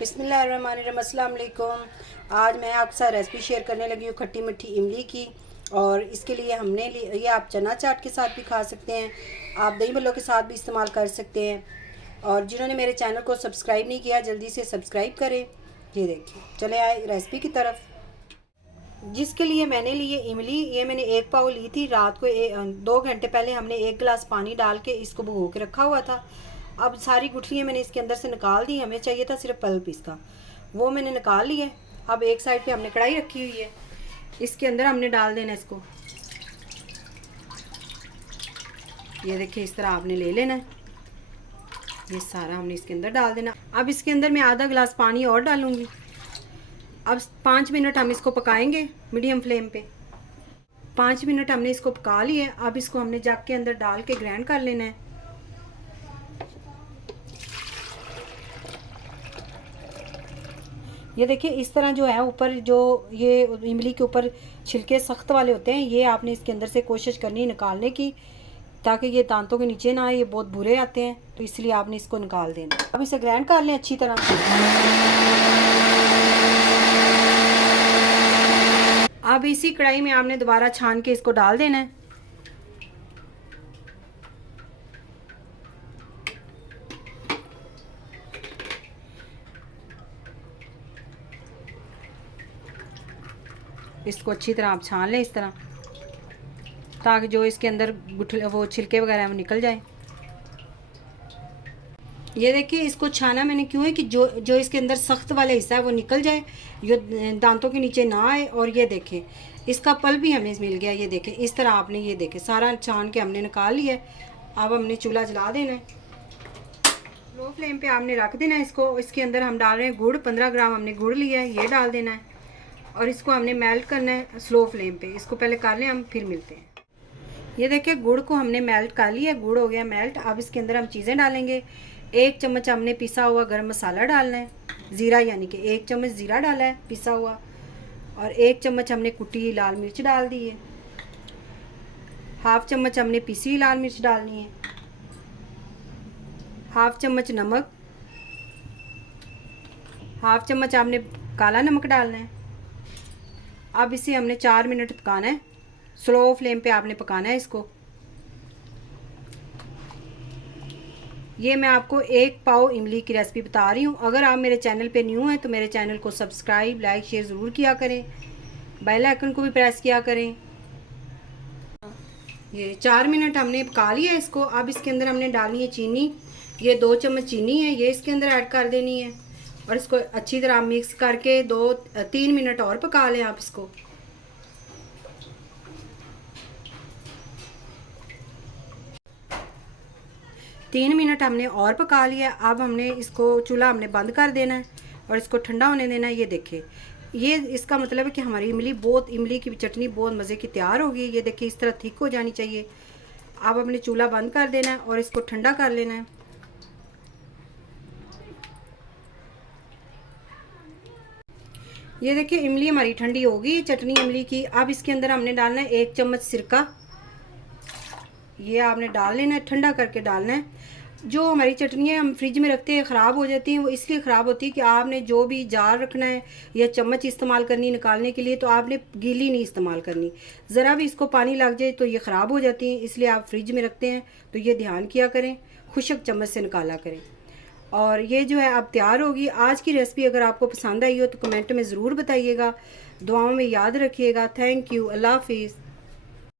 बिस्मिल्लाहिर्रहमानिर्रहीम। अस्सलाम वालेकुम। आज मैं आपके साथ रेसिपी शेयर करने लगी हूँ खट्टी मीठी इमली की। और इसके लिए हमने ये आप चना चाट के साथ भी खा सकते हैं, आप दही भल्लों के साथ भी इस्तेमाल कर सकते हैं। और जिन्होंने मेरे चैनल को सब्सक्राइब नहीं किया जल्दी से सब्सक्राइब करें। ये देखिए, चले आए रेसिपी की तरफ। जिसके लिए मैंने लिए इमली, ये मैंने 1 पाव ली थी। रात को 2 घंटे पहले हमने 1 गिलास पानी डाल के इसको भिगो के रखा हुआ था। अब सारी गुठलियाँ मैंने इसके अंदर से निकाल दी, हमें चाहिए था सिर्फ पल्प इसका, वो मैंने निकाल ली है। अब एक साइड पे हमने कढ़ाई रखी हुई है, इसके अंदर हमने डाल देना इसको। ये देखिए, इस तरह आपने ले लेना है, ये सारा हमने इसके अंदर डाल देना। अब इसके अंदर मैं आधा गिलास पानी और डालूंगी। अब 5 मिनट हम इसको पकाएंगे मीडियम फ्लेम पे। 5 मिनट हमने इसको पका लिया। अब इसको हमने जग के अंदर डाल के ग्राइंड कर लेना है। ये देखिए, इस तरह जो है ऊपर जो ये इमली के ऊपर छिलके सख्त वाले होते हैं, ये आपने इसके अंदर से कोशिश करनी निकालने की, ताकि ये दांतों के नीचे ना आए, ये बहुत बुरे आते हैं, तो इसलिए आपने इसको निकाल देना। अब इसे ग्राइंड कर लें अच्छी तरह। अब इसी कढ़ाई में आपने दोबारा छान के इसको डाल देना है। इसको अच्छी तरह आप छान लें इस तरह, ताकि जो इसके अंदर वो छिलके वगैरह वो निकल जाए। ये देखिए, इसको छाना मैंने क्यों है कि जो इसके अंदर सख्त वाला हिस्सा है वो निकल जाए, ये दांतों के नीचे ना आए। और ये देखें, इसका पल भी हमें मिल गया। ये देखें, इस तरह आपने ये देखें सारा छान के हमने निकाल लिया है। अब हमने चूल्हा जला देना है, लो फ्लेम पे आपने रख देना है इसको। इसके अंदर हम डाल रहे हैं गुड़, 15 ग्राम हमने गुड़ लिया है, ये डाल देना है। और इसको हमने मेल्ट करना है स्लो फ्लेम पे। इसको पहले कर लें, हम फिर मिलते हैं। ये देखिए, गुड़ को हमने मेल्ट कर लिया, गुड़ हो गया मेल्ट। अब इसके अंदर हम चीज़ें डालेंगे। 1 चम्मच हमने पिसा हुआ गरम मसाला डालना है, ज़ीरा, यानी कि 1 चम्मच ज़ीरा डाला है पिसा हुआ। और 1 चम्मच हमने कुटी लाल मिर्च डाल दी है। 1/2 चम्मच हमने पिसी लाल मिर्च डालनी है। 1/2 चम्मच नमक, 1/2 चम्मच आपने काला नमक डालना है। अब इसे हमने 4 मिनट पकाना है, स्लो फ्लेम पे आपने पकाना है इसको। ये मैं आपको 1 पाव इमली की रेसिपी बता रही हूँ। अगर आप मेरे चैनल पे न्यू हैं तो मेरे चैनल को सब्सक्राइब, लाइक, शेयर ज़रूर किया करें, बेल आइकन को भी प्रेस किया करें। ये 4 मिनट हमने पका लिया इसको। अब इसके अंदर हमने डालनी है चीनी, ये 2 चम्मच चीनी है, ये इसके अंदर ऐड कर देनी है। और इसको अच्छी तरह मिक्स करके 2-3 मिनट और पका लें आप इसको। तीन मिनट हमने और पका लिया। अब हमने इसको चूल्हा हमने बंद कर देना है और इसको ठंडा होने देना है। ये देखिए, ये इसका मतलब है कि हमारी इमली की चटनी बहुत मज़े की तैयार होगी। ये देखिए, इस तरह थिक हो जानी चाहिए। अब हमने चूल्हा बंद कर देना है और इसको ठंडा कर लेना है। ये देखिए, इमली हमारी ठंडी होगी, चटनी इमली की। अब इसके अंदर हमने डालना है 1 चम्मच सिरका, ये आपने डाल लेना है, ठंडा करके डालना है। जो हमारी चटनियाँ हम फ्रिज में रखते हैं ख़राब हो जाती हैं, वो इसलिए ख़राब होती है कि आपने जो भी जार रखना है या चम्मच इस्तेमाल करनी निकालने के लिए, तो आपने गीली नहीं इस्तेमाल करनी। ज़रा भी इसको पानी लग जाए तो ये ख़राब हो जाती हैं, इसलिए आप फ्रिज में रखते हैं तो ये ध्यान किया करें, खुशक चम्मच से निकाला करें। और ये जो है अब तैयार होगी। आज की रेसिपी अगर आपको पसंद आई हो तो कमेंट में ज़रूर बताइएगा, दुआओं में याद रखिएगा। थैंक यू, अल्लाह हाफिज़।